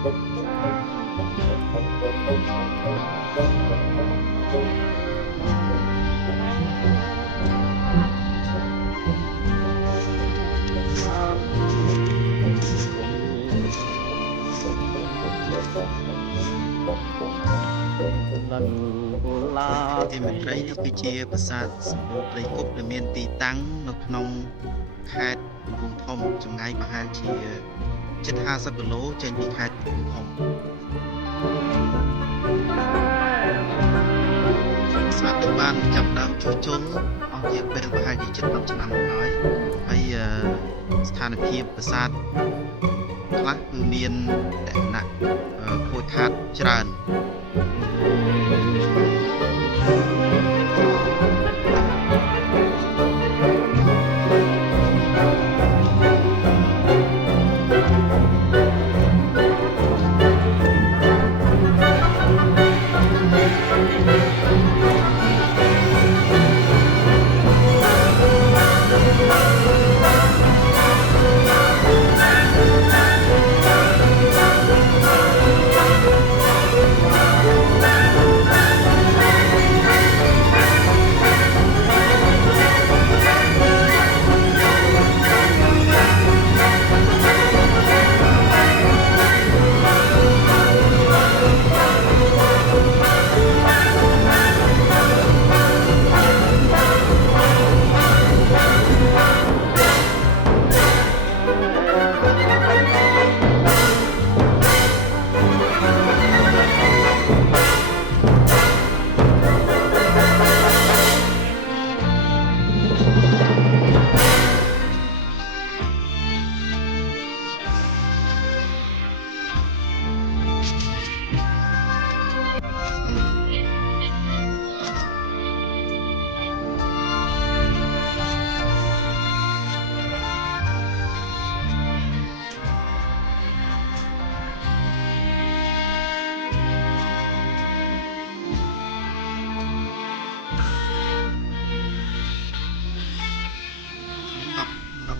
ទីមេត្រីនេះគឺជាប្រាសាទសម្បូរព្រៃគុកដែលមានទីតាំងនៅក្នុងខេត្តកំពង់ធំចម្ងាយប្រហែលជាជិត50គីឡូចេញពីខេត្តកំពង់ធំប្រាសាទនេះបានចាប់ដើមជួសជុលអស់រយៈពេលប្រហែលជាជិត10ឆ្នាំមកហើយស្ថានភាពប្រាសាទខ្លះគឺមានលក្ខណៈខូចខាតច្រើន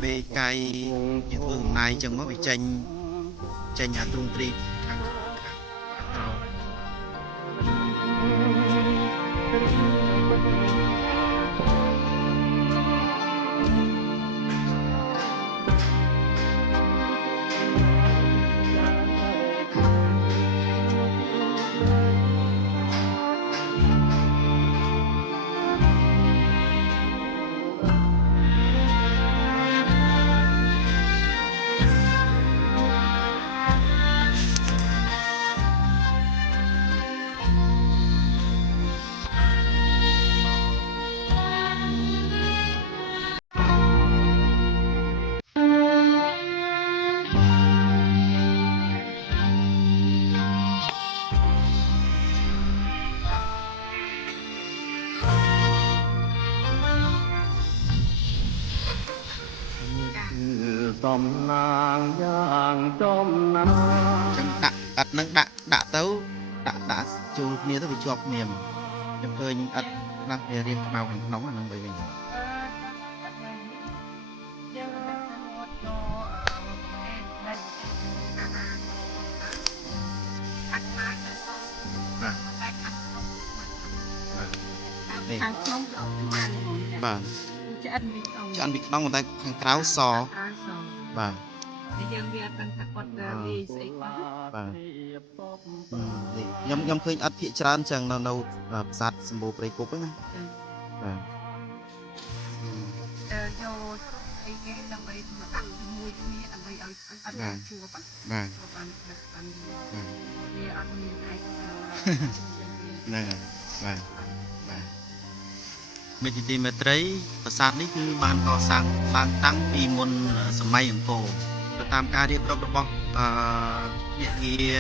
ពេលកាយយើងធ្វើអំណាយចឹងមកវាចេញអាទ្រង់ទ្រីខាងក្រោមសំណាងយ៉ាងចំណាចឹងដាក់ឥដ្ឋនឹងដាក់ទៅដាក់ជួលគ្នាទៅវាជាប់គ្នាខ្ញុំឃើញឥដ្ឋខ្លះវារៀងខ្មៅខាងក្នុងហ្នឹងវិញខាងក្នុងបាទឆ្អិនពីក្នុងតែខាងក្រៅសបាទយើងវាអត់ដឹងថាគាត់វាស្អីខ្លះបាទខ្ញុំឃើញអត់ភាកច្រើនចឹងនៅប្រាសាទសម្បូរព្រៃគុកហ្នឹងណាបាទយកអីគេដើម្បីដាក់ជាមួយគ្នាដើម្បីឲ្យអត់ជួបបាទបានវាអត់មានឯកហ្នឹងបាទមេទីមេត្រីប្រាសាទនេះគឺបានកសាងឡើងតាំងពីមុនសម័យអង្គរទៅតាមការរៀបរាប់របស់អ្នកងារ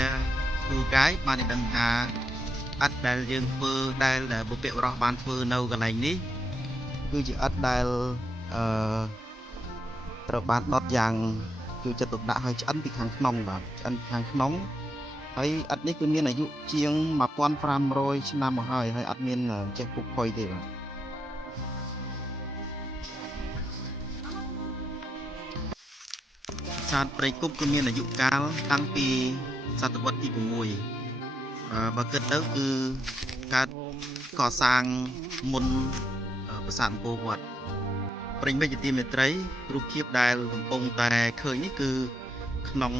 គូកាយបានដឹងថាឥដ្ឋដែលយើងធ្វើដែលបុព្វបុរសបានធ្វើនៅកន្លែងនេះគឺជាឥដ្ឋដែលត្រូវបានដុតយ៉ាងជួយចិត្តទុកដាក់ឲ្យឆ្អិនពីខាងក្នុងបាទឆ្អិនខាងក្នុងហើយឥដ្ឋនេះគឺមានអាយុជាង1500ឆ្នាំមកហើយអត់មានចេះពុកផុយទេបាទប្រាសាទព្រៃគុកគឺមានអាយុកាលតាំងពី សតវត្សទី6បើគិតទៅគឺកើតកសាងមុនប្រាសាទអង្គរវត្តប្រិញ្ញវិជ្ជាទីមេត្រីរូបភាពដែលកំពុងតែឃើញនេះគឺក្នុង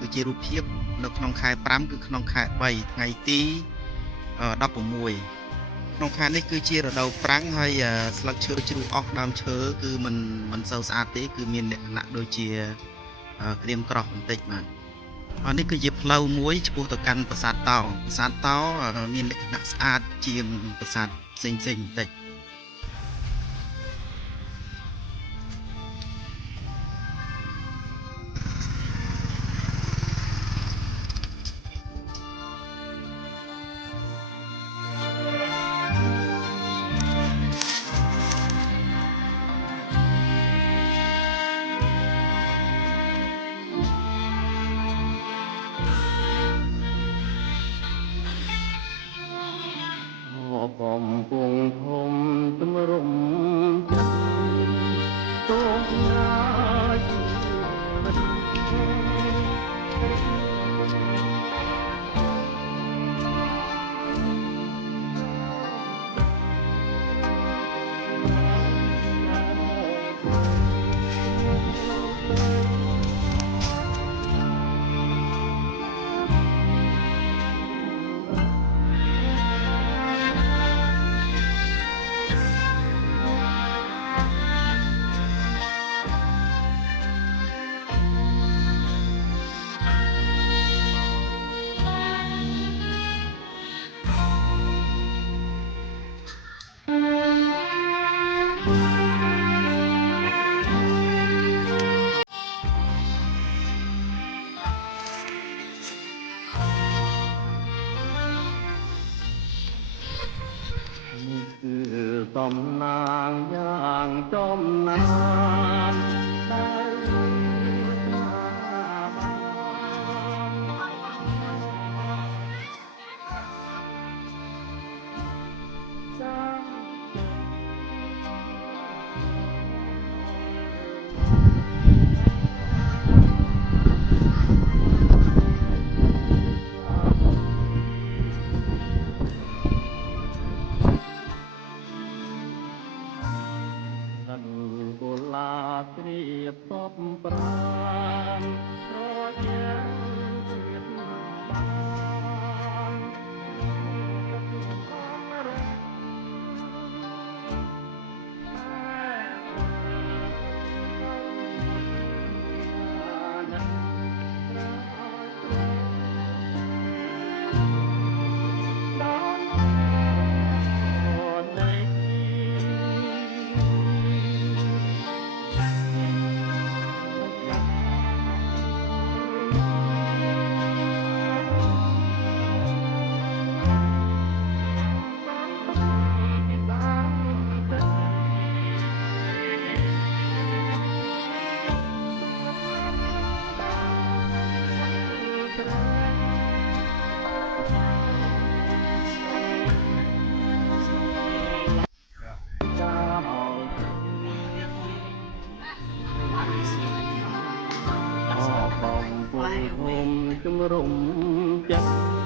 គឺជារូបភាពនៅក្នុងខែ5គឺក្នុងខែ3ថ្ងៃទី16ក្នុងខែនេះគឺជារដូវប្រាំងហើយស្លឹកឈើជ្រុះអស់ដើមឈើគឺមិនសូវស្អាតទេគឺមានលក្ខណៈដូចជាក្រៀមក្រោះបន្តិចបាទនេះគឺជាផ្លូវមួយឆ្ពោះទៅកាន់ប្រាសាទតោប្រាសាទតោមានលក្ខណៈស្អាតជាងប្រាសាទផ្សេងៗបន្តិចកំពុងធំជំរុំចិត្តទុកណាជាមិត្តនេះគឺសំណាងយ៉ាងចំណានដែលស្នាបានកុលាព្រៀបតបប្រានរជាជាតិបានកំរែកំពុងធំជំរុំចិត្ត